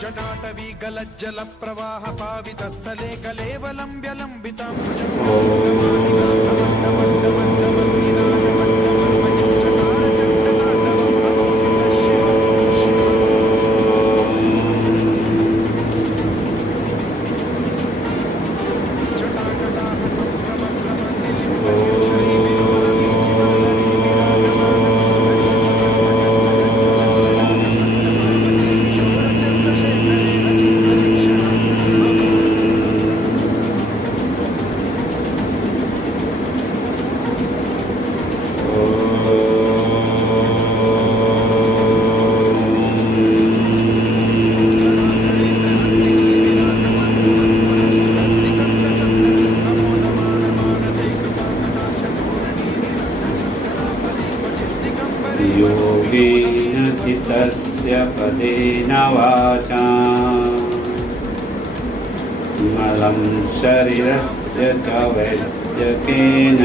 जटाटवी गलज्जल प्रवाह पावितस्थले कलेवलम्ब्य लम्बितां योगेन चित्तस्य पदेन वाचा मलं शरीरस्य च वैद्यकेन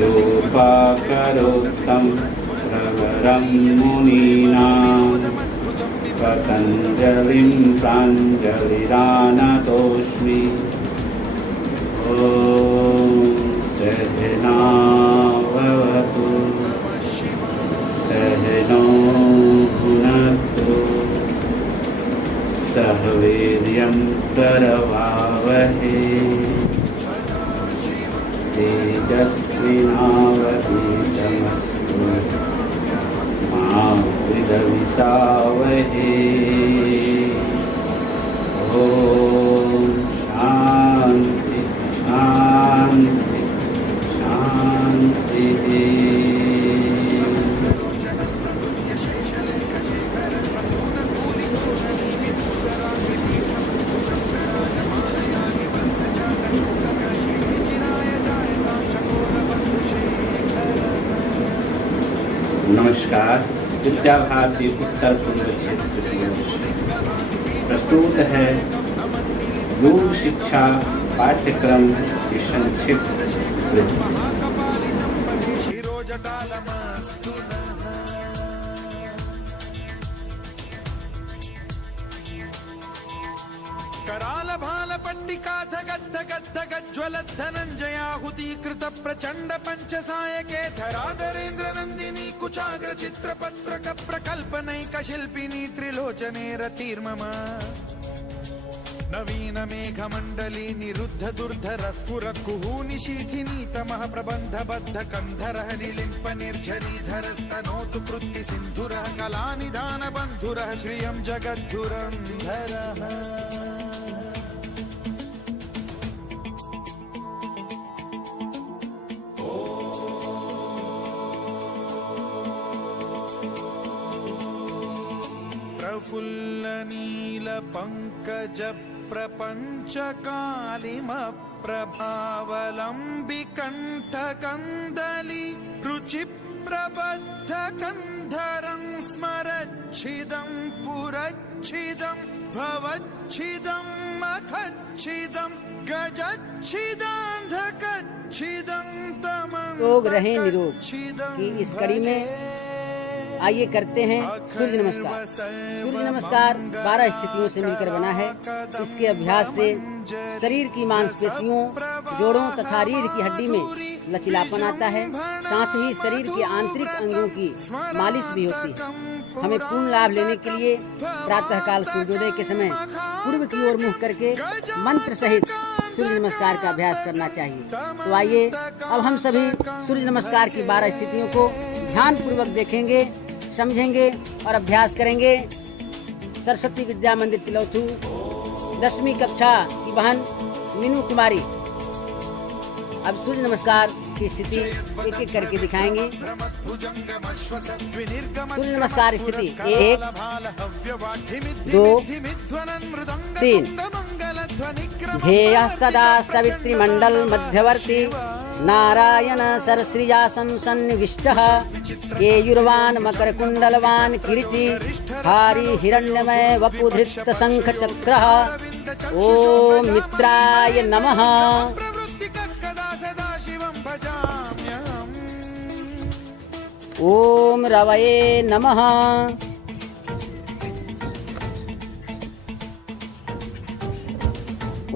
योपाकरोत्तं प्रवरं मुनीनां पतञ्जलिं प्राञ्जलिरानतोऽस्मि। ॐ सहना भवतु सहनो भुनक्तु सह वीर्यं करवावहै तेजस्विनावधीतमस्तु मा विद्विषावहै। ॐ शान्ति शान्ति शान्तिः। नमस्कार। विद्या भारती उत्तर पूर्व क्षेत्र की ओर से प्रस्तुत है योग शिक्षा पाठ्यक्रम की संक्षिप्त कराल भाल पंडिका धगद् धगद् धगद् ज्वलद् धनञ्जयाहुति कृत प्रचंड पंचसायके धराधरेन्द्र नंदिनी कुचाग्र चित्रपत्र प्रकल्पनैक शिल्पिनी त्रिलोचने रतिर्मम नवीन मेघमण्डली निरुद्ध दुर्धर स्फुर कुहू निशीथिनी तमः प्रबन्ध बद्ध कंधरः निलिम्प निर्झरीधरस्तनोतु कृत्ति सिन्धुरः कलानिधान बन्धुरः श्रियं जगद्धुरन्धरः। प्रफुल्ल नील पंकज प्रपंच कालिम प्रभावलंबि कंठ कंदली रुचि प्रबद्ध कंधरं स्मरच्छिदं पुरच्छिदं भवच्छिदं मखच्छिदं गजच्छिदान्धकच्छिदं तमं योग रहे निरोग की इस कड़ी में आइए करते हैं सूर्य नमस्कार। सूर्य नमस्कार 12 स्थितियों से मिलकर बना है। इसके अभ्यास से शरीर की मांसपेशियों, जोड़ों तथा रीढ़ की हड्डी में लचीलापन आता है। साथ ही शरीर के आंतरिक अंगों की मालिश भी होती है। हमें पूर्ण लाभ लेने के लिए प्रातःकाल सूर्योदय के समय पूर्व की ओर मुख करके मंत्र सहित सूर्य नमस्कार का अभ्यास करना चाहिए। तो आइए अब हम सभी सूर्य नमस्कार की 12 स्थितियों को ध्यान पूर्वक देखेंगे, समझेंगे और अभ्यास करेंगे। सरस्वती विद्या मंदिर तिलौथू 10वीं कक्षा की बहन मीनू कुमारी अब सूर्य नमस्कार की स्थिति एक एक करके दिखाएंगे। सूर्य नमस्कार स्थिति 1 2 3। ध्येयः सदा सवितृमण्डल मध्यवर्ती नारायण सरश्रियासन सन्निविष्टः केयूरवान् मकरकुण्डलवान् किरीटी हारी हिरण्यमय वपुधृत शंख चक्रः। ओम मित्राय नमः। ओम रवये नमः।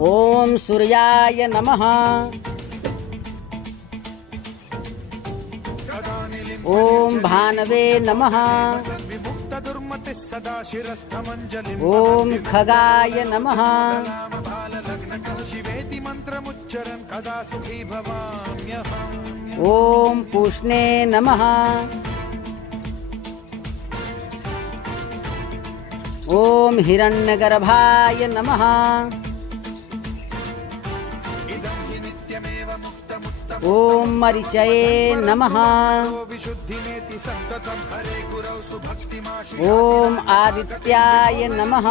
ओम सूर्याय नमः। ओम भानवे नमः। ओम खगाय नमः। ओम पूष्णे नमः। ओम हिरण्यगर्भाय नमः। ओम मरीचये नमः। ओम आदित्याय नमः।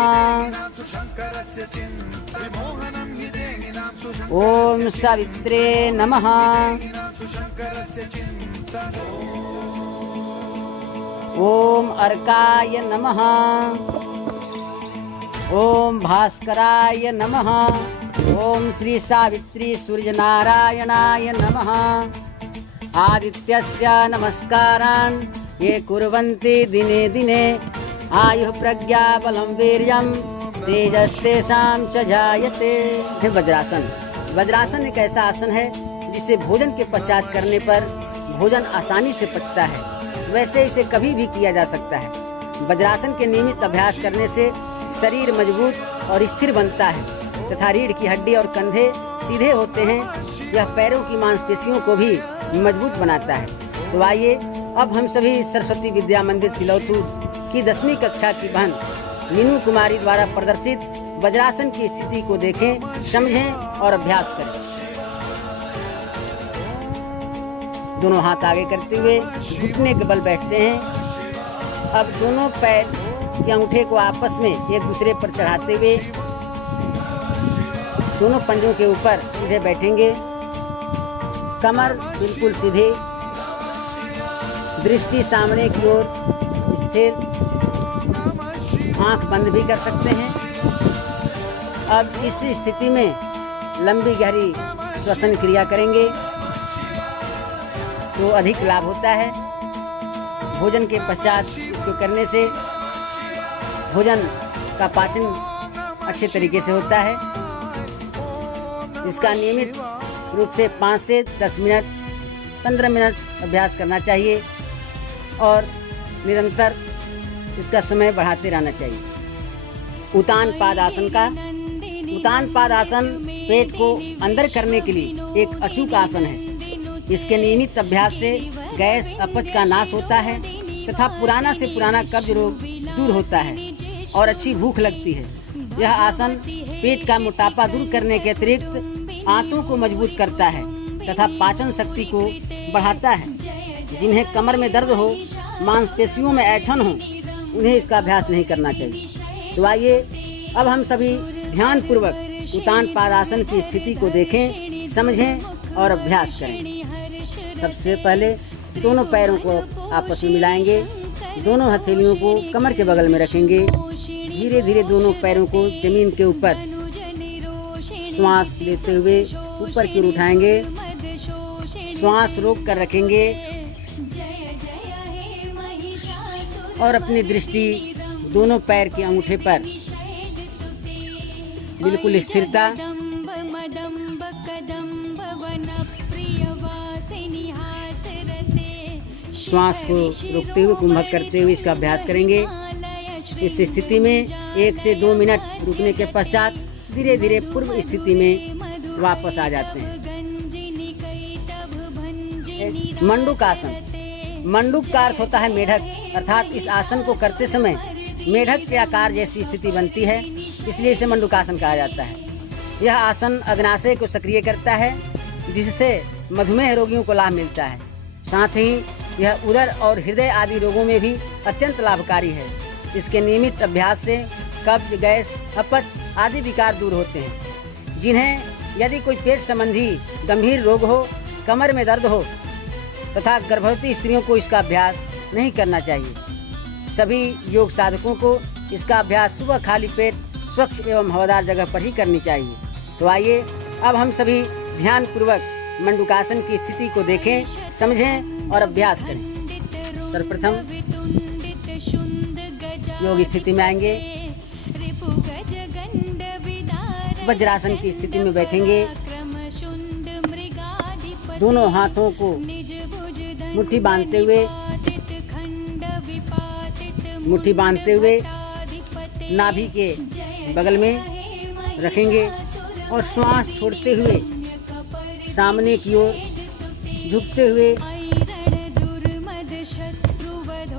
ओम सावित्रे नमः। ओम अर्काय नमः। ओम भास्कराय नमः। ओम श्री सावित्री सूर्य नारायणाय नमः। आदित्यस्य नमस्कारान् ये कुर्वन्ति दिने दिने आयुः प्रज्ञा बलं वीर्यं तेजस्तेषां च जायते। वज्रासन। वज्रासन एक ऐसा आसन है जिसे भोजन के पश्चात करने पर भोजन आसानी से पचता है। वैसे इसे कभी भी किया जा सकता है। वज्रासन के नियमित अभ्यास करने से शरीर मजबूत और स्थिर बनता है तथा रीढ़ की हड्डी और कंधे सीधे होते हैं। यह पैरों की मांसपेशियों को भी मजबूत बनाता है। तो आइए अब हम सभी सरस्वती विद्या मंदिर तिलौतू की 10वीं कक्षा की बहन मीनू कुमारी द्वारा प्रदर्शित वज्रासन की स्थिति को देखें, समझें और अभ्यास करें। दोनों हाथ आगे करते हुए घुटने के बल बैठते हैं। अब दोनों पैर के अंगूठे को आपस में एक दूसरे पर चढ़ाते हुए दोनों पंजों के ऊपर सीधे बैठेंगे। कमर बिल्कुल सीधे, दृष्टि सामने की ओर स्थिर, आंख बंद भी कर सकते हैं। अब इस स्थिति में लंबी गहरी श्वसन क्रिया करेंगे तो अधिक लाभ होता है। भोजन के पश्चात इसको करने से भोजन का पाचन अच्छे तरीके से होता है। इसका नियमित रूप से 5 से 10 मिनट 15 मिनट अभ्यास करना चाहिए और निरंतर इसका समय बढ़ाते रहना चाहिए। उतान पाद आसन का उतान पाद आसन पेट को अंदर करने के लिए एक अचूक आसन है। इसके नियमित अभ्यास से गैस अपच का नाश होता है तथा पुराना से पुराना कब्ज रोग दूर होता है और अच्छी भूख लगती है। यह आसन पेट का मोटापा दूर करने के अतिरिक्त आंतों को मजबूत करता है तथा पाचन शक्ति को बढ़ाता है। जिन्हें कमर में दर्द हो, मांसपेशियों में ऐंठन हो, उन्हें इसका अभ्यास नहीं करना चाहिए। तो आइए अब हम सभी ध्यान पूर्वक उतान पादासन की स्थिति को देखें, समझें और अभ्यास करें। सबसे पहले दोनों पैरों को आपस में मिलाएंगे, दोनों हथेलियों को कमर के बगल में रखेंगे। धीरे धीरे दोनों पैरों को जमीन के ऊपर श्वास लेते हुए ऊपर की ओर उठाएंगे। श्वास रोक कर रखेंगे और अपनी दृष्टि दोनों पैर के अंगूठे पर बिल्कुल स्थिरता। श्वास को रोकते हुए कुंभक करते हुए इसका अभ्यास करेंगे। इस स्थिति में 1 से 2 मिनट रुकने के पश्चात धीरे धीरे पूर्व स्थिति में वापस आ जाते हैं। मंडूक आसन। मंडूक का अर्थ होता है मेढक, अर्थात इस आसन को करते समय मेढक के आकार जैसी स्थिति बनती है, इसलिए इसे मंडूकासन कहा जाता है। यह आसन अग्नाशय को सक्रिय करता है जिससे मधुमेह रोगियों को लाभ मिलता है। साथ ही यह उदर और हृदय आदि रोगों में भी अत्यंत लाभकारी है। इसके नियमित अभ्यास से कब्ज, गैस, अपच आदि विकार दूर होते हैं। जिन्हें यदि कोई पेट संबंधी गंभीर रोग हो, कमर में दर्द हो तथा गर्भवती स्त्रियों को इसका अभ्यास नहीं करना चाहिए। सभी योग साधकों को इसका अभ्यास सुबह खाली पेट स्वच्छ एवं हवादार जगह पर ही करनी चाहिए। तो आइए अब हम सभी ध्यान पूर्वक मंडूकासन की स्थिति को देखें, समझें और अभ्यास करें। सर्वप्रथम योग स्थिति में आएंगे। वज्रासन की स्थिति में बैठेंगे। दोनों हाथों को मुट्ठी बांधते हुए नाभि के बगल में रखेंगे और श्वास छोड़ते हुए सामने की ओर झुकते हुए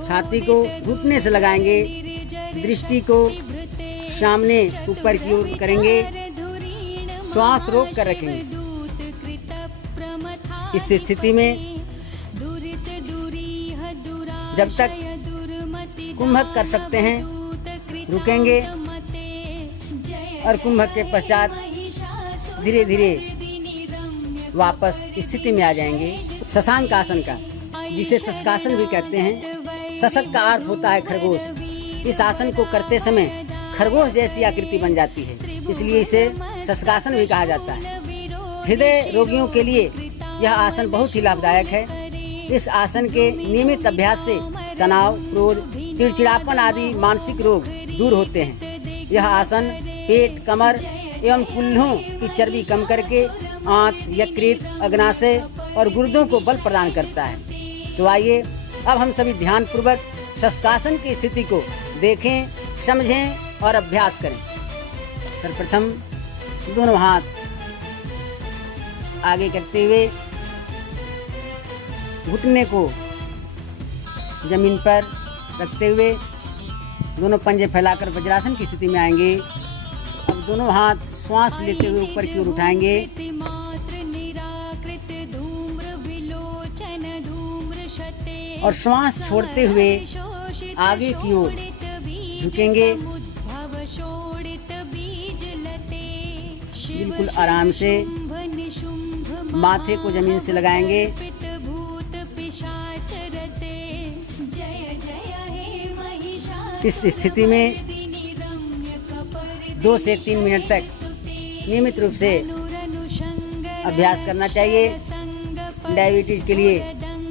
छाती को घुटने से लगाएंगे। दृष्टि को सामने ऊपर की ओर करेंगे। श्वास रोक कर रखेंगे। इस स्थिति में जब तक कुंभक कर सकते हैं रुकेंगे और कुंभक के पश्चात धीरे धीरे वापस स्थिति में आ जाएंगे। शशांक आसन का, जिसे शशकासन भी कहते हैं। शशक का अर्थ होता है खरगोश। इस आसन को करते समय खरगोश जैसी आकृति बन जाती है, इसलिए इसे शशकासन भी कहा जाता है। हृदय रोगियों के लिए यह आसन बहुत ही लाभदायक है। इस आसन के नियमित अभ्यास से तनाव, क्रोध, चिड़चिड़ापन आदि मानसिक रोग दूर होते हैं। यह आसन पेट, कमर एवं कूल्हों की चर्बी कम करके आंत, यकृत, अग्नाशय और गुर्दों को बल प्रदान करता है। तो आइए अब हम सभी ध्यान पूर्वक शशकासन की स्थिति को देखें, समझें और अभ्यास करें। सर्वप्रथम दोनों हाथ आगे करते हुए घुटने को जमीन पर रखते हुए दोनों पंजे फैलाकर वज्रासन की स्थिति में आएंगे। अब दोनों हाथ श्वास लेते हुए ऊपर की ओर उठाएंगे और श्वास छोड़ते हुए आगे की ओर झुकेंगे। बिल्कुल आराम से माथे को जमीन से लगाएंगे। इस स्थिति में 2 से 3 मिनट तक नियमित रूप से अभ्यास करना चाहिए। डायबिटीज के लिए,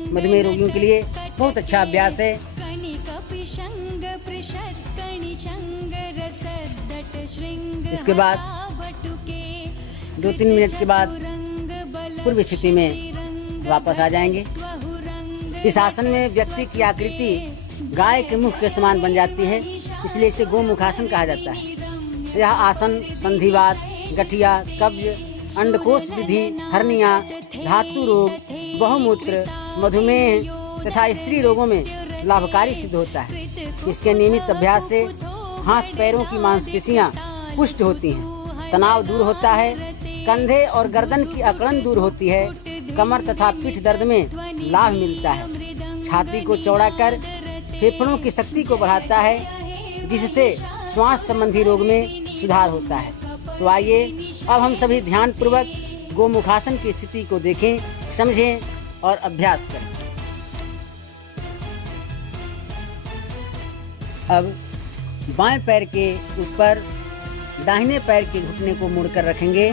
मधुमेह रोगियों के लिए बहुत अच्छा अभ्यास है। इसके बाद 2-3 मिनट के बाद पूर्व स्थिति में वापस आ जाएंगे। इस आसन में व्यक्ति की आकृति गाय के मुख के समान बन जाती है, इसलिए इसे गोमुखासन कहा जाता है। यह आसन संधिवात, गठिया, कब्ज, अंडकोश विधि, हर्निया, धातु रोग, बहुमूत्र, मधुमेह तथा स्त्री रोगों में लाभकारी सिद्ध होता है। इसके नियमित अभ्यास से हाथ पैरों की मांसपेशियां पुष्ट होती हैं, तनाव दूर होता है, कंधे और गर्दन की अकड़न दूर होती है, कमर तथा पीठ दर्द में लाभ मिलता है, छाती को चौड़ा कर फेफड़ों की शक्ति को बढ़ाता है, जिससे श्वास संबंधी रोग में सुधार होता है। तो आइए अब हम सभी ध्यान पूर्वक गोमुखासन की स्थिति को देखें, समझें और अभ्यास करें। अब बाएं पैर के ऊपर दाहिने पैर के घुटने को मुड़कर रखेंगे।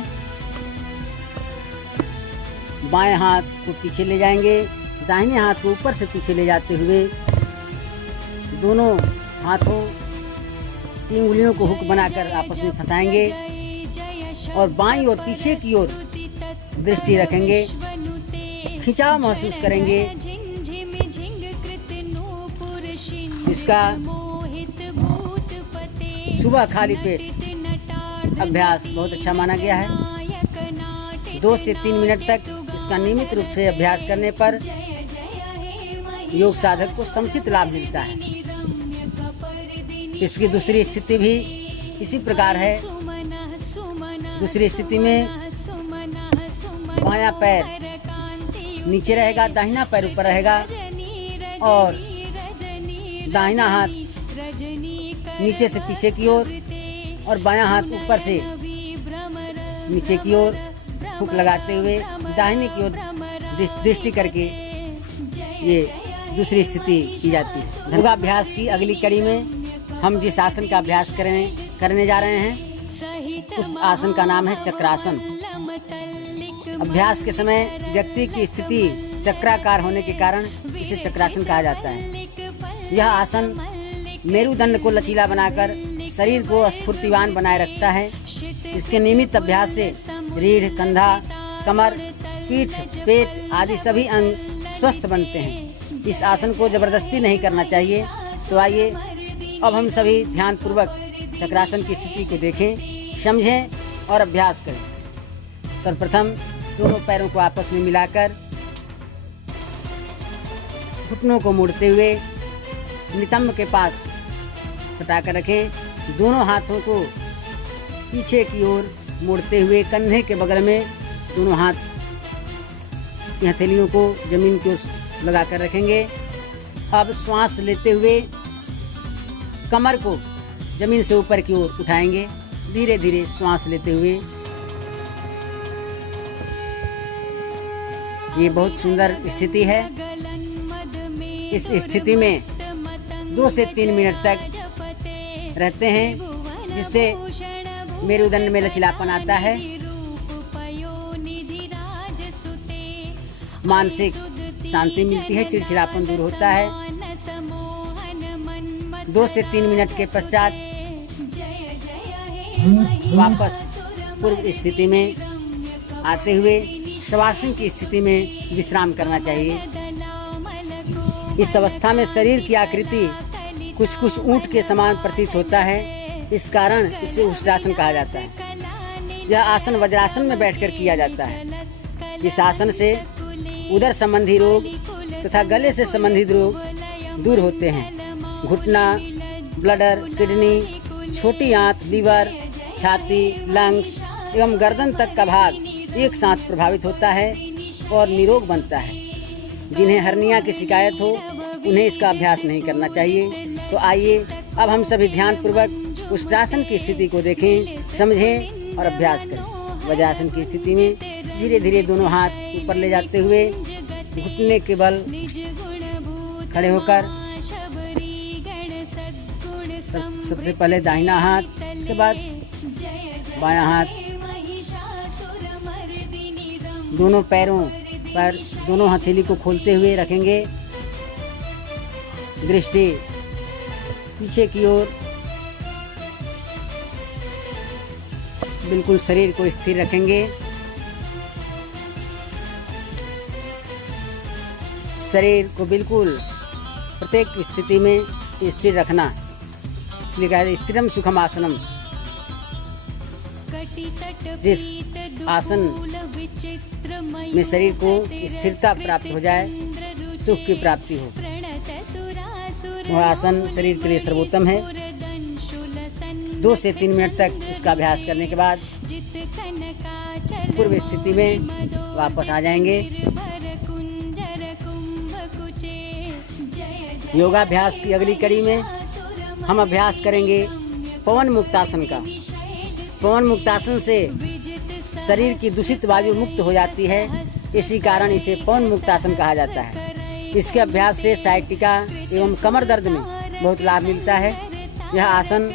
बाएं हाथ को पीछे ले जाएंगे, दाहिने हाथ को ऊपर से पीछे ले जाते हुए दोनों हाथों की उंगलियों को हुक बनाकर आपस में फंसाएंगे और बाईं और पीछे की ओर दृष्टि रखेंगे। खिंचाव महसूस करेंगे। इसका सुबह खाली पेट अभ्यास बहुत अच्छा माना गया है। 2 से 3 मिनट तक इसका नियमित रूप से अभ्यास करने पर योग साधक को समुचित लाभ मिलता है। इसकी दूसरी स्थिति भी इसी प्रकार है। दूसरी स्थिति में बायां पैर नीचे रहेगा, दाहिना पैर ऊपर रहेगा और दाहिना हाथ नीचे से पीछे की ओर और बायां हाथ ऊपर से नीचे की ओर हुक लगाते हुए दाहिने की ओर दृष्टि करके ये दूसरी स्थिति की जाती है। योगाभ्यास की अगली कड़ी में हम जिस आसन का अभ्यास करने जा रहे हैं उस आसन का नाम है चक्रासन। अभ्यास के समय व्यक्ति की स्थिति चक्राकार होने के कारण इसे चक्रासन कहा जाता है। यह आसन मेरुदंड को लचीला बनाकर शरीर को स्फूर्तिवान बनाए रखता है। इसके नियमित अभ्यास से रीढ़, कंधा, कमर, पीठ, पेट आदि सभी अंग स्वस्थ बनते हैं। इस आसन को जबरदस्ती नहीं करना चाहिए। तो आइए अब हम सभी ध्यानपूर्वक चक्रासन की स्थिति को देखें, समझें और अभ्यास करें। सर्वप्रथम दोनों पैरों को आपस में मिलाकर घुटनों को मोड़ते हुए नितंब के पास सटाकर रखें। दोनों हाथों को पीछे की ओर मोड़ते हुए कंधे के बगल में दोनों हाथ की हथेलियों को जमीन की ओर लगाकर रखेंगे। अब श्वास लेते हुए कमर को जमीन से ऊपर की ओर उठाएंगे। धीरे धीरे श्वास लेते हुए। ये बहुत सुंदर स्थिति है। इस स्थिति में 2 से 3 मिनट तक रहते हैं, जिससे मेरुदंड में लचीलापन आता है, मानसिक शांति मिलती है, चिड़चिड़ापन दूर होता है। 2 से 3 मिनट के पश्चात वापस पूर्व स्थिति में आते हुए शवासन की स्थिति में विश्राम करना चाहिए। इस अवस्था में शरीर की आकृति कुछ कुछ ऊंट के समान प्रतीत होता है। इस कारण इसे उष्ट्रासन कहा जाता है। यह आसन वज्रासन में बैठकर किया जाता है। इस आसन से उदर संबंधी रोग तथा गले से संबंधित रोग दूर होते हैं। घुटना, ब्लडर, किडनी, छोटी आंत, लीवर, छाती, लंग्स एवं गर्दन तक का भाग एक साथ प्रभावित होता है और निरोग बनता है। जिन्हें हर्निया की शिकायत हो उन्हें इसका अभ्यास नहीं करना चाहिए। तो आइए अब हम सभी ध्यानपूर्वक उष्ट्रासन की स्थिति को देखें, समझें और अभ्यास करें। वज्रासन की स्थिति में धीरे धीरे दोनों हाथ ऊपर ले जाते हुए घुटने के बल खड़े होकर सबसे पहले दाहिना हाथ, के बाद बायां हाथ, दोनों पैरों पर दोनों हथेली को खोलते हुए रखेंगे। दृष्टि पीछे की ओर, बिल्कुल शरीर को स्थिर रखेंगे। शरीर को बिल्कुल प्रत्येक स्थिति में स्थिर रखना, इसलिए कहा है स्थिरम सुखम आसनम। जिस आसन में शरीर को स्थिरता प्राप्त हो जाए, सुख की प्राप्ति हो, वह आसन शरीर के लिए सर्वोत्तम है। 2 से 3 मिनट तक इसका अभ्यास करने के बाद पूर्व स्थिति में वापस आ जाएंगे। योगाभ्यास की अगली कड़ी में हम अभ्यास करेंगे पवन मुक्तासन का। पवन मुक्तासन से शरीर की दूषित वायु मुक्त हो जाती है, इसी कारण इसे पवन मुक्तासन कहा जाता है। इसके अभ्यास से साइटिका एवं कमर दर्द में बहुत लाभ मिलता है। यह आसन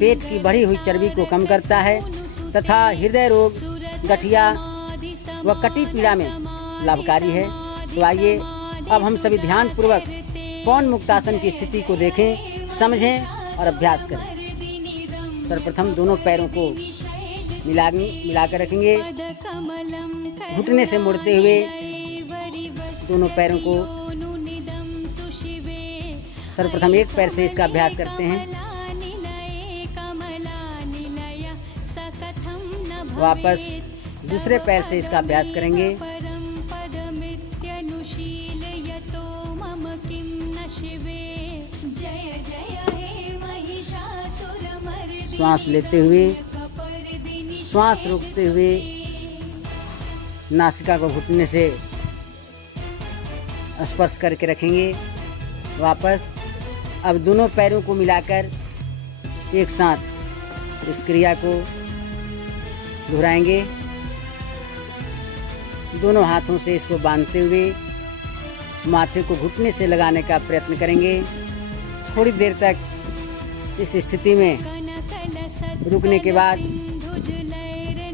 पेट की बढ़ी हुई चर्बी को कम करता है तथा हृदय रोग, गठिया व कटी पीड़ा में लाभकारी है। तो आइए अब हम सभी ध्यानपूर्वक पवन मुक्तासन की स्थिति को देखें, समझें और अभ्यास करें। सर्वप्रथम दोनों पैरों को मिलाकर रखेंगे। घुटने से मुड़ते हुए दोनों पैरों को सर्वप्रथम एक पैर से इसका अभ्यास करते हैं। वापस दूसरे पैर से इसका अभ्यास करेंगे। श्वास लेते हुए, श्वास रोकते हुए नासिका को घुटने से स्पर्श करके रखेंगे। वापस अब दोनों पैरों को मिलाकर एक साथ इस क्रिया को दोहराएंगे। दोनों हाथों से इसको बांधते हुए माथे को घुटने से लगाने का प्रयत्न करेंगे। थोड़ी देर तक इस स्थिति में रुकने के बाद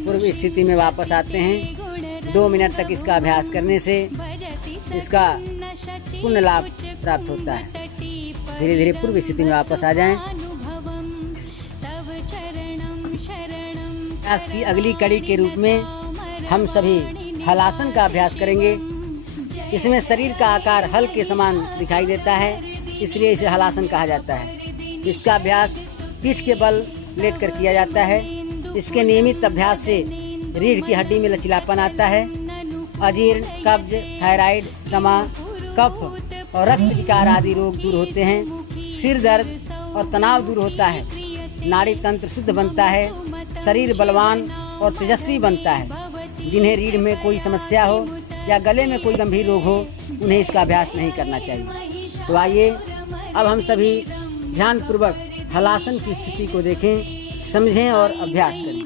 पूर्व स्थिति में वापस आते हैं। 2 मिनट तक इसका अभ्यास करने से इसका पुण्य लाभ प्राप्त होता है। धीरे धीरे पूर्व स्थिति में वापस आ जाएं। अभ्यास की अगली कड़ी के रूप में हम सभी हलासन का अभ्यास करेंगे। इसमें शरीर का आकार हल के समान दिखाई देता है, इसलिए इसे हलासन कहा जाता है। इसका अभ्यास पीठ के बल लेटकर किया जाता है। इसके नियमित अभ्यास से रीढ़ की हड्डी में लचीलापन आता है। अजीर्ण, कब्ज, थायराइड, दमा, कफ और रक्त विकार आदि रोग दूर होते हैं। सिर दर्द और तनाव दूर होता है। नाड़ी तंत्र शुद्ध बनता है। शरीर बलवान और तेजस्वी बनता है। जिन्हें रीढ़ में कोई समस्या हो या गले में कोई गंभीर रोग हो, उन्हें इसका अभ्यास नहीं करना चाहिए। तो आइए अब हम सभी ध्यानपूर्वक हलासन की स्थिति को देखें, समझें और अभ्यास करें।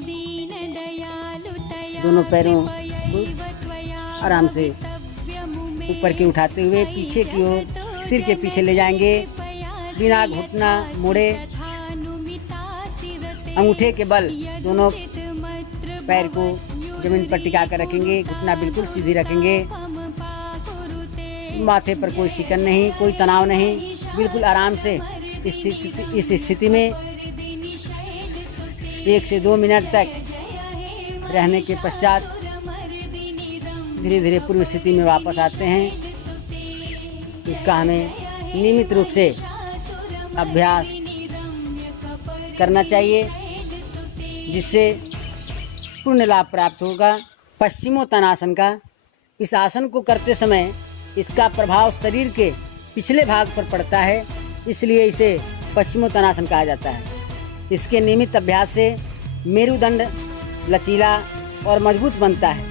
दोनों पैरों को आराम से ऊपर की उठाते हुए पीछे की ओर सिर के पीछे ले जाएंगे, बिना घुटना मोड़े। अंगूठे के बल दोनों पैर को जमीन पर टिका कर रखेंगे। घुटना बिल्कुल सीधी रखेंगे। माथे पर कोई सिकन नहीं, कोई तनाव नहीं, बिल्कुल आराम से इस स्थिति में 1 से 2 मिनट तक रहने के पश्चात धीरे धीरे पूर्व स्थिति में वापस आते हैं। इसका हमें नियमित रूप से अभ्यास करना चाहिए, जिससे पूर्ण लाभ प्राप्त होगा। पश्चिमोत्तानासन का इस आसन को करते समय इसका प्रभाव शरीर के पिछले भाग पर पड़ता है, इसलिए इसे पश्चिमोत्तानासन कहा जाता है। इसके नियमित अभ्यास से मेरुदंड लचीला और मजबूत बनता है,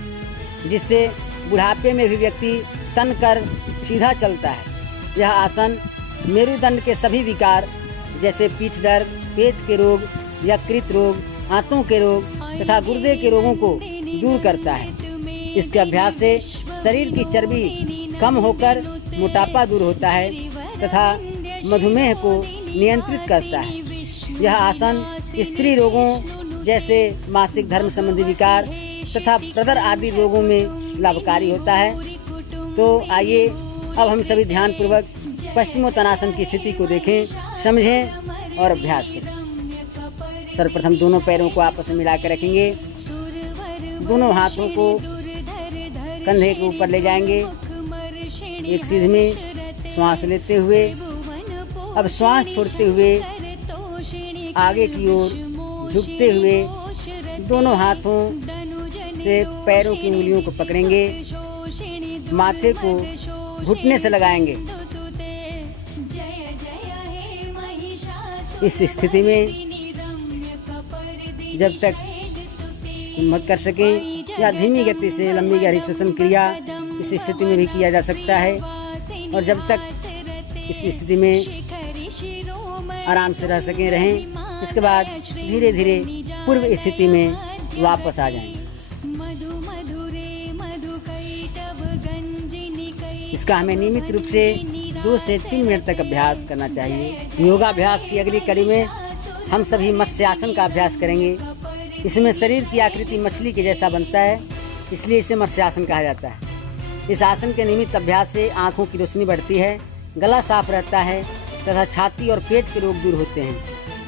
जिससे बुढ़ापे में भी व्यक्ति तन कर सीधा चलता है। यह आसन मेरुदंड के सभी विकार जैसे पीठ दर्द, पेट के रोग, यकृत रोग, हाथों के रोग तथा गुर्दे के रोगों को दूर करता है। इसके अभ्यास से शरीर की चर्बी कम होकर मोटापा दूर होता है तथा मधुमेह को नियंत्रित करता है। यह आसन स्त्री रोगों जैसे मासिक धर्म संबंधी विकार तथा प्रदर आदि रोगों में लाभकारी होता है। तो आइए अब हम सभी ध्यानपूर्वक पश्चिमोत्तानासन की स्थिति को देखें, समझें और अभ्यास करें। सर्वप्रथम दोनों पैरों को आपस में मिलाकर रखेंगे। दोनों हाथों को कंधे के ऊपर ले जाएंगे। एक सीध में श्वास लेते हुए अब श्वास छोड़ते हुए आगे की ओर झुकते हुए दोनों हाथों से पैरों की उंगलियों को पकड़ेंगे। माथे को घुटने से लगाएंगे। इस स्थिति में जब तक हिम्मत कर सकें या धीमी गति से लंबी गहरी श्वसन क्रिया इस स्थिति में भी किया जा सकता है। और जब तक इस स्थिति में आराम से रह सकें रहें। इसके बाद धीरे धीरे पूर्व स्थिति में वापस आ जाएं। इसका हमें नियमित रूप से 2 से 3 मिनट तक अभ्यास करना चाहिए। योगाभ्यास की अगली कड़ी में हम सभी मत्स्यासन का अभ्यास करेंगे। इसमें शरीर की आकृति मछली के जैसा बनता है, इसलिए इसे मत्स्यासन कहा जाता है। इस आसन के नियमित अभ्यास से आँखों की रोशनी बढ़ती है, गला साफ रहता है तथा छाती और पेट के रोग दूर होते हैं।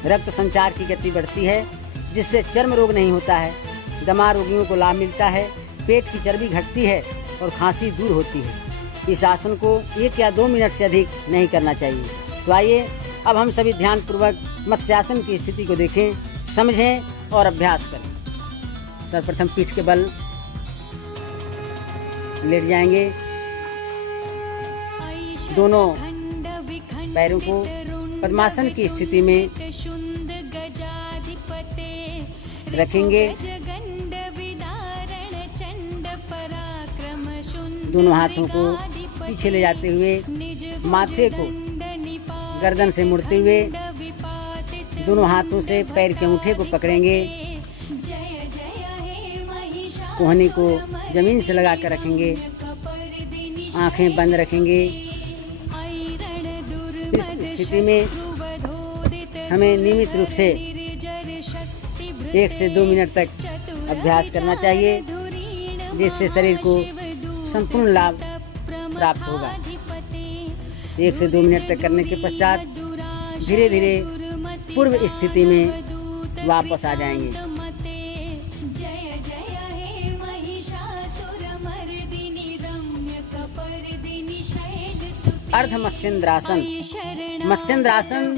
रक्त संचार की गति बढ़ती है, जिससे चर्म रोग नहीं होता है। दमा रोगियों को लाभ मिलता है। पेट की चर्बी घटती है और खांसी दूर होती है। इस आसन को 1 या 2 मिनट से अधिक नहीं करना चाहिए। तो आइए अब हम सभी ध्यानपूर्वक मत्स्यासन की स्थिति को देखें, समझें और अभ्यास करें। सर्वप्रथम पीठ के बल लेट जाएंगे। दोनों पैरों को पद्मासन की स्थिति में रखेंगे। दोनों हाथों को पीछे ले जाते हुए माथे को गर्दन से मुड़ते हुए दोनों हाथों से पैर के अंगूठे को पकड़ेंगे। कोहनी को जमीन से लगा कर रखेंगे। आंखें बंद रखेंगे। इस स्थिति में हमें नियमित रूप से 1 से 2 मिनट तक अभ्यास करना चाहिए, जिससे शरीर को संपूर्ण लाभ प्राप्त होगा। 1 से 2 मिनट तक करने के पश्चात धीरे धीरे पूर्व स्थिति में वापस आ जाएंगे। अर्ध मत्स्येंद्रासन। मत्स्येंद्रासन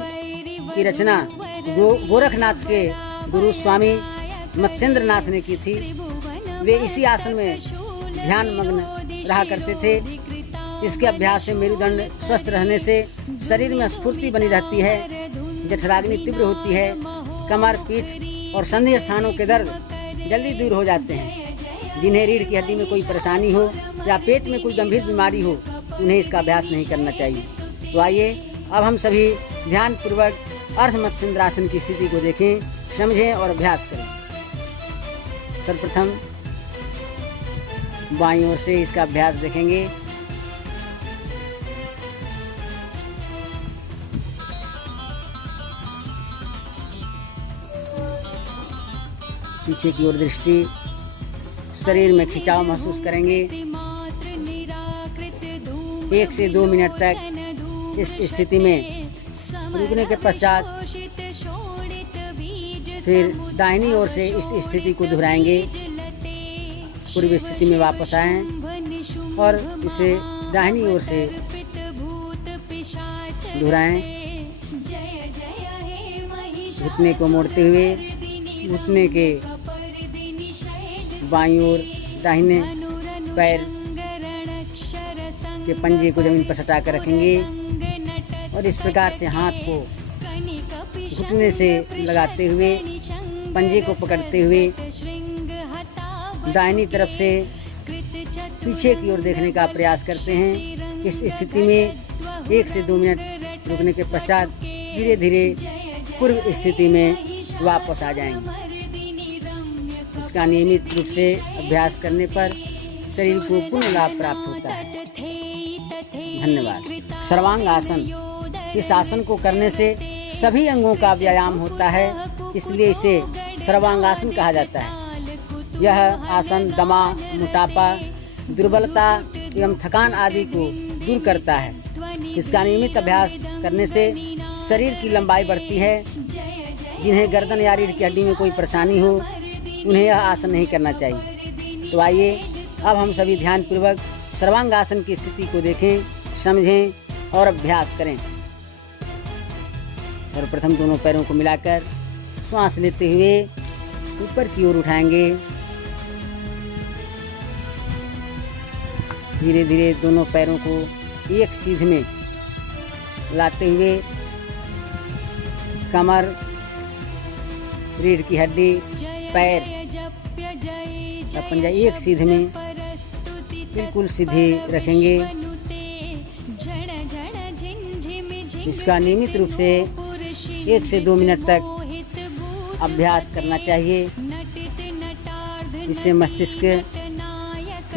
की रचना गोरखनाथ के गुरु स्वामी मत्स्येंद्रनाथ ने की थी। वे इसी आसन में ध्यान मग्न रहा करते थे। इसके अभ्यास से मेरुदंड स्वस्थ रहने से शरीर में स्फूर्ति बनी रहती है, जठराग्नि तीव्र होती है, कमर, पीठ और संधि स्थानों के दर्द जल्दी दूर हो जाते हैं। जिन्हें रीढ़ की हड्डी में कोई परेशानी हो या पेट में कोई गंभीर बीमारी हो, उन्हें इसका अभ्यास नहीं करना चाहिए। तो आइए अब हम सभी ध्यान पूर्वक अर्ध मत्स्येंद्रासन की स्थिति को देखें, समझें और अभ्यास करें। सर्वप्रथम बाईं ओर से इसका अभ्यास देखेंगे। पीछे की ओर दृष्टि, शरीर में खिंचाव महसूस करेंगे। 1 से 2 मिनट तक इस स्थिति में रुकने के पश्चात फिर दाहिनी ओर से इस स्थिति को दोहराएंगे। पूर्व स्थिति में वापस आएं और इसे दाहिनी ओर से दोहराएं। घुटने को मोड़ते हुए घुटने के बाईं ओर दाहिने पैर के पंजे को जमीन पर सटा कर रखेंगे और इस प्रकार से हाथ को घुटने से लगाते हुए पंजे को पकड़ते हुए दाहिनी तरफ से पीछे की ओर देखने का प्रयास करते हैं। इस स्थिति में 1 से 2 मिनट रुकने के पश्चात धीरे धीरे पूर्व स्थिति में वापस आ जाएंगे। इसका नियमित रूप से अभ्यास करने पर शरीर को पूर्ण लाभ प्राप्त होता है। धन्यवाद। सर्वांग आसन। इस आसन को करने से सभी अंगों का व्यायाम होता है, इसलिए इसे सर्वांगासन कहा जाता है। यह आसन दमा, मोटापा, दुर्बलता एवं थकान आदि को दूर करता है। इसका नियमित अभ्यास करने से शरीर की लंबाई बढ़ती है। जिन्हें गर्दन या रीढ़ की हड्डी में कोई परेशानी हो, उन्हें यह आसन नहीं करना चाहिए। तो आइए अब हम सभी ध्यानपूर्वक सर्वांगासन की स्थिति को देखें, समझें और अभ्यास करें। सर्वप्रथम दोनों पैरों को मिलाकर श्वास लेते हुए ऊपर की ओर उठाएंगे। धीरे धीरे दोनों पैरों को एक सीध में लाते हुए कमर, रीढ़ की हड्डी, पैर और पंजा एक सीधे में बिल्कुल सीधे रखेंगे। इसका नियमित रूप से 1 से 2 मिनट तक अभ्यास करना चाहिए, जिससे मस्तिष्क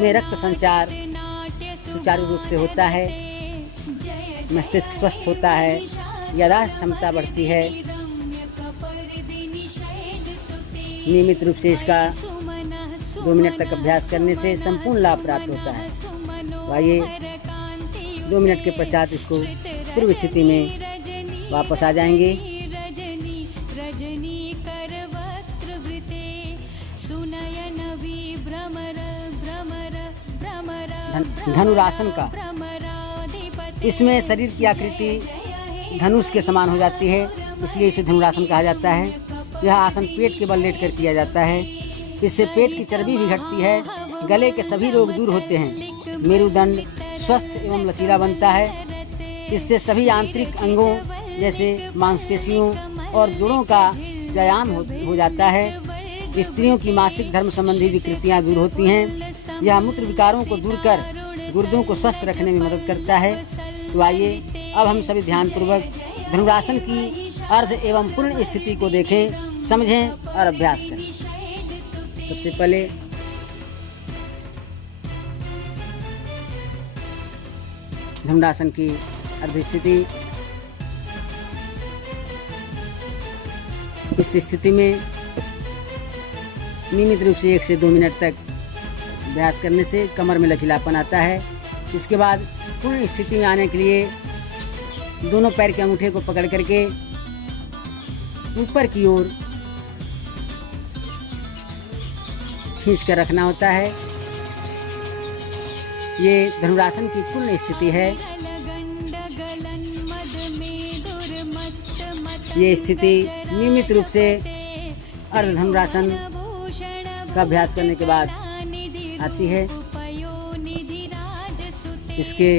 में रक्त संचार सुचारू रूप से होता है, मस्तिष्क स्वस्थ होता है, याददाश्त क्षमता बढ़ती है। नियमित रूप से इसका 2 मिनट तक अभ्यास करने से संपूर्ण लाभ प्राप्त होता है। तो आइए 2 मिनट के पश्चात इसको पूर्व स्थिति में वापस आ जाएंगे। धनुरासन का, इसमें शरीर की आकृति धनुष के समान हो जाती है, इसलिए इसे धनुरासन कहा जाता है। यह आसन पेट के बल लेटकर किया जाता है। इससे पेट की चर्बी भी घटती है, गले के सभी रोग दूर होते हैं, मेरुदंड स्वस्थ एवं लचीला बनता है। इससे सभी आंतरिक अंगों जैसे मांसपेशियों और जोड़ों का व्यायाम हो जाता है। स्त्रियों की मासिक धर्म संबंधी विकृतियाँ दूर होती हैं। यह मूत्र विकारों को दूर कर गुर्दों को स्वस्थ रखने में मदद करता है। तो आइए अब हम सभी ध्यानपूर्वक धनुरासन की अर्ध एवं पूर्ण स्थिति को देखें, समझें और अभ्यास करें। सबसे पहले धनुरासन की अर्ध स्थिति। इस स्थिति में नियमित रूप से 1 से 2 मिनट तक अभ्यास करने से कमर में लचीलापन आता है। इसके बाद पूर्ण स्थिति में आने के लिए दोनों पैर के अंगूठे को पकड़ करके ऊपर की ओर खींच कर रखना होता है। ये धनुरासन की पूर्ण स्थिति है। ये स्थिति नियमित रूप से अर्धधनुरासन का अभ्यास करने के बाद आती है। इसके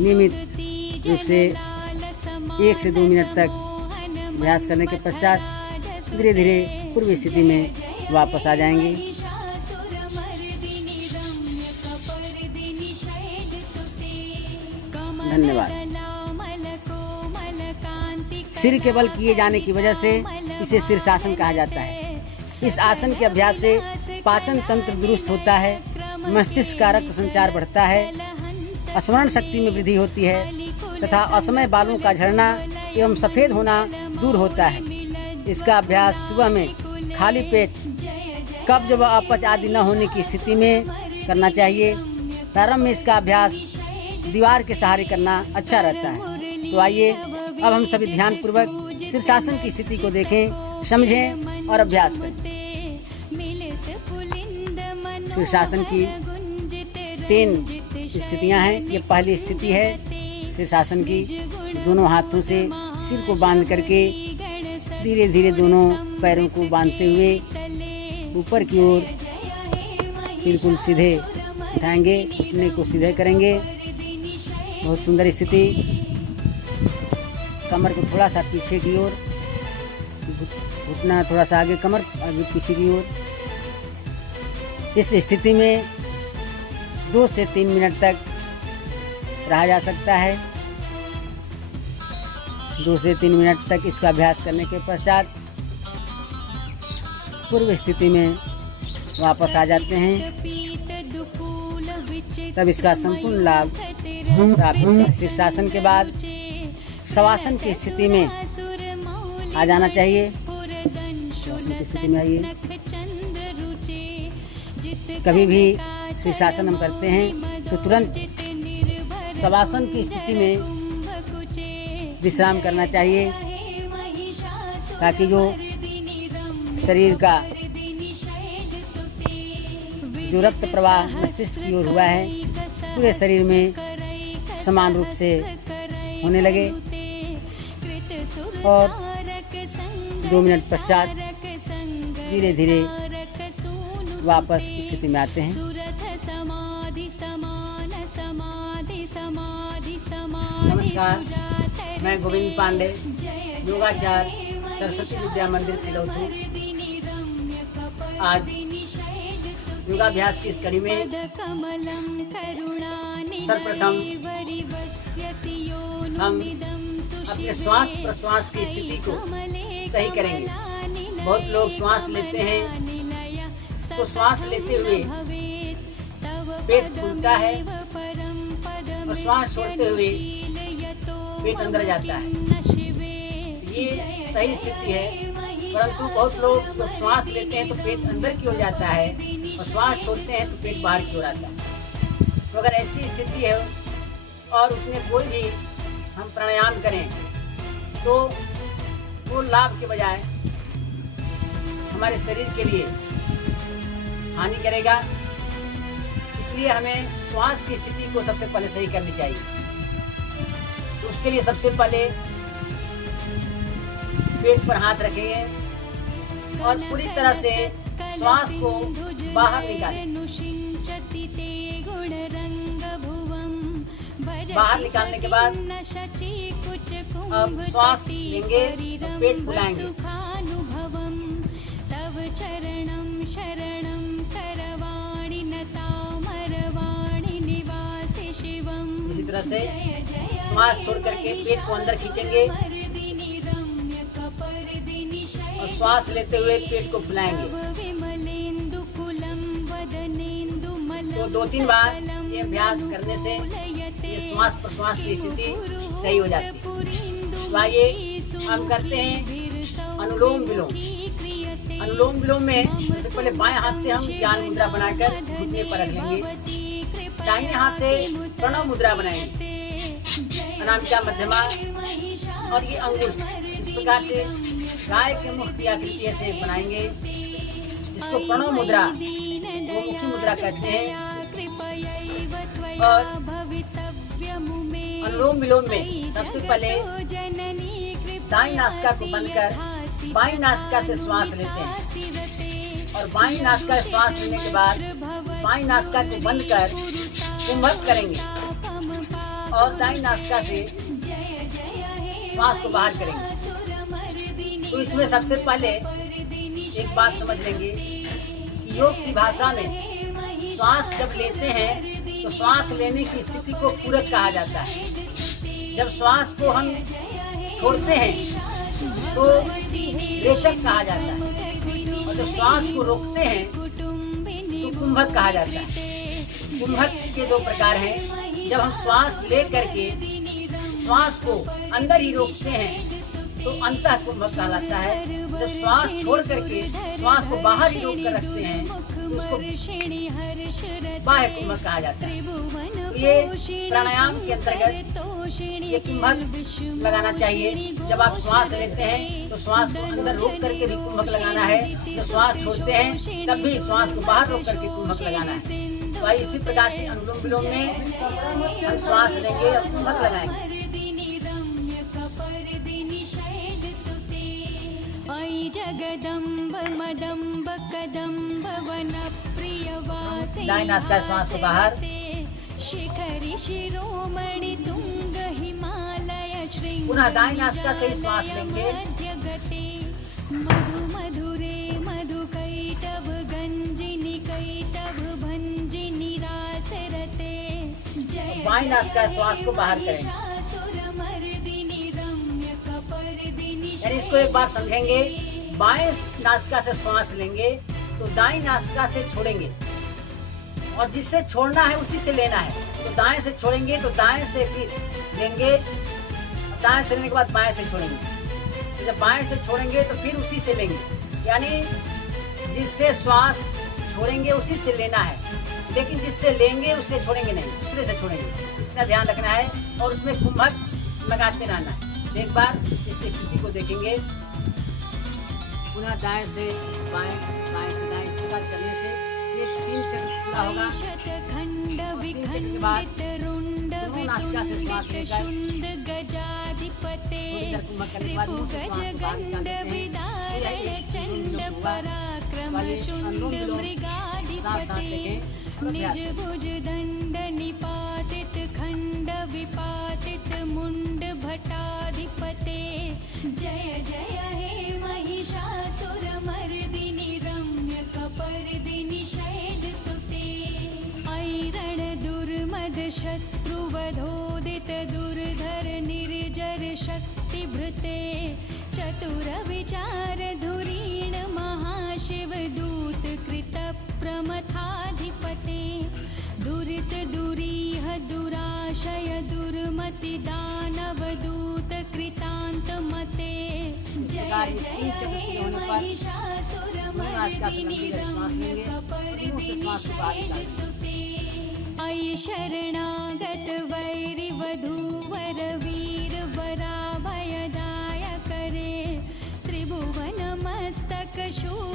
नियमित रूप से 1 से 2 मिनट तक अभ्यास करने के पश्चात धीरे धीरे पूर्व स्थिति में वापस आ जाएंगे। धन्यवाद। सिर के बल किए जाने की वजह से इसे शीर्षासन कहा जाता है। इस आसन के अभ्यास से पाचन तंत्र दुरुस्त होता है, मस्तिष्क का रक्त संचार बढ़ता है, स्मरण शक्ति में वृद्धि होती है तथा असमय बालों का झड़ना एवं सफ़ेद होना दूर होता है। इसका अभ्यास सुबह में खाली पेट कब्ज व अपच आदि न होने की स्थिति में करना चाहिए। प्रारंभ में इसका अभ्यास दीवार के सहारे करना अच्छा रहता है। तो आइए अब हम सभी ध्यानपूर्वक शीर्षासन की स्थिति को देखें, समझें और अभ्यास करें। शीर्षासन की 3 स्थितियां हैं। ये पहली स्थिति है शीर्षासन की। दोनों हाथों से सिर को बांध करके धीरे धीरे दोनों पैरों को बांधते हुए ऊपर की ओर बिल्कुल सीधे उठाएंगे, घुटने को सीधे करेंगे। बहुत सुंदर स्थिति। कमर को थोड़ा सा पीछे की ओर, घुटना थोड़ा सा आगे, कमर आगे पीछे की ओर। इस स्थिति में 2 से 3 मिनट तक रहा जा सकता है। 2 से 3 मिनट तक इसका अभ्यास करने के पश्चात पूर्व स्थिति में वापस आ जाते हैं। तब इसका संपूर्ण लाभ प्राप्त होता है। शीर्षासन के बाद शवासन की स्थिति में आ जाना चाहिए। शवासन की स्थिति में आइए। कभी भी शीर्षासन हम करते हैं तो तुरंत शवासन की स्थिति में विश्राम करना चाहिए, ताकि जो शरीर का जो रक्त प्रवाह मस्तिष्क की ओर हुआ है पूरे शरीर में समान रूप से होने लगे। और 2 मिनट पश्चात धीरे धीरे वापस स्थिति में आते हैं। नमस्कार, मैं गोविंद पांडे, योगाचार्य, सरस्वती विद्या मंदिर तिलौथू। आज योगाभ्यास की इस कड़ी में सर्वप्रथम हम अपने श्वास प्रश्वास की स्थिति को सही करेंगे। बहुत लोग श्वास लेते हैं तो श्वास लेते हुए पेट फूलता है और श्वास छोड़ते हुए पेट अंदर जाता है। ये सही स्थिति है, परंतु बहुत लोग जब श्वास लेते हैं तो पेट अंदर की ओर जाता है और श्वास छोड़ते हैं तो पेट बाहर की ओर आता है। तो अगर ऐसी स्थिति है और उसमें कोई भी हम प्राणायाम करें तो वो लाभ के बजाय हमारे शरीर के लिए हानि करेगा। इसलिए हमें श्वास की स्थिति को सबसे पहले सही करनी चाहिए। तो उसके लिए सबसे पहले पेट पर हाथ रखेंगे और पूरी तरह से श्वास को बाहर निकालें। बाहर निकालने के बाद अब श्वास लेंगे तो पेट फुलाएंगे। इसी तरह से श्वास छोड़ करके पेट को अंदर खींचेंगे और श्वास लेते हुए पेट को फुलाएंगे। तो 2-3 बार ये अभ्यास करने से ये श्वास प्रश्वास की स्थिति सही हो जाती है। तो आइए हम करते हैं अनुलोम विलोम। अनुलोम विलोम में सबसे पहले बाएं हाथ से हम ज्ञान मुद्रा बनाकर घुटने पर रख लेंगे। दाहिने हाथ से प्रणव मुद्रा बनाएंगे, अनामिका मध्यमा और ये अंगुष्ठ। इस प्रकार से गाय के मुख की आकृति ऐसे बनाएंगे, इसको प्रणव मुद्रा गोमुखी मुद्रा कहते हैं। और अनुलोम विलोम में सबसे पहले दाईं नासिका को बंद कर बाईं नासिका से श्वास लेते हैं और बाईं नासिका से श्वास लेने के बाद बाईं नासिका को बंद कर कुंभक करेंगे और दाईं नासिका से श्वास को बाहर करेंगे। तो इसमें सबसे पहले एक बात समझ लेंगे, योग की भाषा में श्वास जब लेते हैं तो श्वास लेने की स्थिति को पूरक कहा जाता है। जब श्वास को हम छोड़ते हैं तो रेचक कहा जाता है और जब श्वास को रोकते हैं तो कुंभक कहा जाता है। कुंभक के दो प्रकार हैं। जब हम श्वास ले करके श्वास को अंदर ही रोकते हैं तो अंतः कुंभक कहलाता है। जब श्वास छोड़ करके श्वास को बाहर ही रोक कर रखते हैं तो उसको बाह्य कुंभक कहा जाता है। तो ये प्राणायाम के अंतर्गत ये कुंभक लगाना चाहिए। जब आप श्वास लेते हैं तो श्वास को अंदर रोक करके भी कुंभक लगाना है, जब श्वास छोड़ते हैं तब भी श्वास को बाहर रोक करके कुंभक लगाना है। तो इसी प्रकार से अनुलोम विलोम में हम श्वास लेंगे और कुंभक लगाएंगे। जगदम्ब मदम्ब कदम्ब वन प्रियवासिनी दाईं नासिका श्वास को बाहर, शिखरि शिरोमणि तुंग हिमालय श्रृंग पुनः दाईं नासिका से ही श्वास लेंगे। मधु मधुरे मधु कैटभ गंजिनी कैटभ भंजिनी रासरते जय बाईं नासिका श्वास को बाहर करेंगे। यानी इसको एक बार समझेंगे, बाएं नासिका से श्वास लेंगे तो दाईं नासिका से छोड़ेंगे और जिससे छोड़ना है उसी से लेना है। तो दाएं से छोड़ेंगे तो दाएं से फिर लेंगे, दाएं से लेने के बाद बाएं से छोड़ेंगे। तो जब बाएं से छोड़ेंगे तो फिर उसी से लेंगे। यानी जिससे श्वास छोड़ेंगे उसी से लेना है, लेकिन जिससे लेंगे उससे छोड़ेंगे नहीं, दूसरे से छोड़ेंगे। इसका ध्यान रखना है और उसमें कुंभक लगाते रहना है। एक बार इसकी स्थिति को देखेंगे, पुनः दाएं से बाएं, बाएं से दाएं, इस प्रकार करने से ये 3 चक्र पूरा होगा। खंड विखंड रुंड नासिका से श्वास लेकर गजाधिपते त्रिभुगजगंड विदारय चंड पराक्रम शुंड मृगाधिपते निज भुज दंड निपातित खंड विपातित मुंड भटाधिपते जय जय हे महिषासुरमर्दिनि रम्य कपर्दिनि शैलसुते ऐरण दुर्मद शत्रुवधोदित दुर्धर निर्जर शक्तिभृते चतुर विचार धुरीण महाशिव दूत कृत प्रमथाधिपते दुरित दुरीह दुराशय दुर्मति दानव दूत कृतांत मते जय जय हे महिषासुरमर्दिनि रम्य कपर्दिनि शैलसुते ऐ शरणागत वैरि वधूवर वीर वराभयदाय करे त्रिभुवन मस्तक शूल